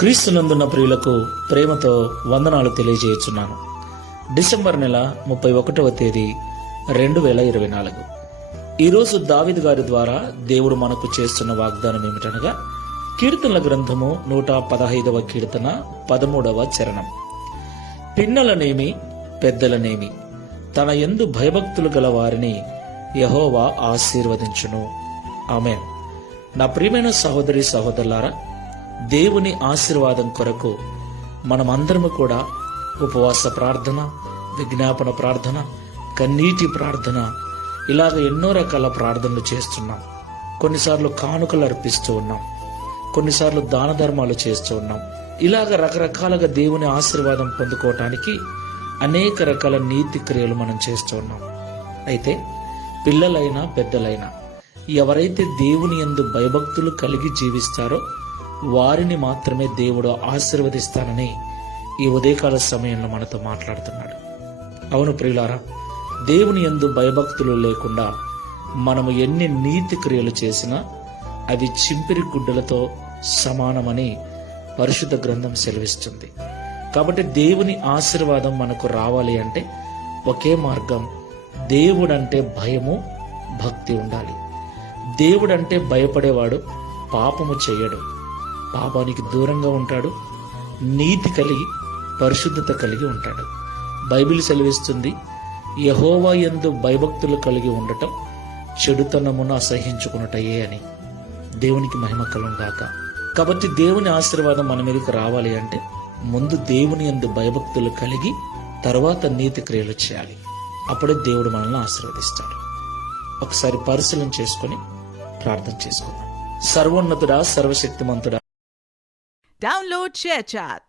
క్రీస్తునందున్న ప్రియులకు ప్రేమతో వందనాలు తెలియజేయుచున్నాను. డిసెంబర్ నెల 31వ తేదీ 2024. ఈరోజు దావీదు గారి ద్వారా దేవుడు మనకు చేస్తున్న వాగ్దానం ఏమిటనగా కీర్తనల గ్రంథము 115వ కీర్తన 13వ చరణం. పిన్నలనేమి పెద్దలనేమి తన యందు భయభక్తులు గల వారిని యెహోవా ఆశీర్వదించును. ఆమేన్. నా ప్రియమైన సహోదరి సహోదరులారా, దేవుని ఆశీర్వాదం కొరకు మనమందరము కూడా ఉపవాస ప్రార్థన, విజ్ఞాపన ప్రార్థన, కన్నీటి ప్రార్థన, ఇలాగ ఎన్నో రకాల ప్రార్థనలు చేస్తున్నాం. కొన్నిసార్లు కానుకలు అర్పిస్తూ ఉన్నాం, కొన్నిసార్లు దాన ధర్మాలు చేస్తూ ఉన్నాం. ఇలాగ రకరకాలుగా దేవుని ఆశీర్వాదం పొందుకోవటానికి అనేక రకాల నీతి క్రియలు మనం చేస్తూ ఉన్నాం. అయితే పిల్లలైనా పెద్దలైనా ఎవరైతే దేవుని యందు భయభక్తులు కలిగి జీవిస్తారో వారిని మాత్రమే దేవుడు ఆశీర్వదిస్తానని ఈ ఉదయకాల సమయంలో మనతో మాట్లాడుతున్నాడు. అవును ప్రియులారా, దేవుని యందు భయభక్తులు లేకుండా మనము ఎన్ని నీతి క్రియలు చేసినా అవి చింపిరి గుడ్డలతో సమానమని పరిశుద్ధ గ్రంథం సెలవిస్తుంది. కాబట్టి దేవుని ఆశీర్వాదం మనకు రావాలి అంటే ఒకే మార్గం, దేవుడంటే భయము, భక్తి ఉండాలి. దేవుడంటే భయపడేవాడు పాపము చేయడు, పాపానికి దూరంగా ఉంటాడు, నీతి కలిగి పరిశుద్ధత కలిగి ఉంటాడు. బైబిల్ సెలవిస్తుంది, యెహోవా యందు భయభక్తులు కలిగి ఉండటం చెడుతనమును అసహించుకున్నటయే అని. దేవునికి మహిమ కలుగును గాక. కాబట్టి దేవుని ఆశీర్వాదం మన మీదకి రావాలి అంటే ముందు దేవుని యందు భయభక్తులు కలిగి తర్వాత నీతి క్రియలు చేయాలి. అప్పుడే దేవుడు మనల్ని ఆశీర్వదిస్తాడు. ఒకసారి పరిశీలన చేసుకొని ప్రార్థన చేసుకుందాం. సర్వోన్నతుడా, సర్వశక్తిమంతుడా, Download ShareChat.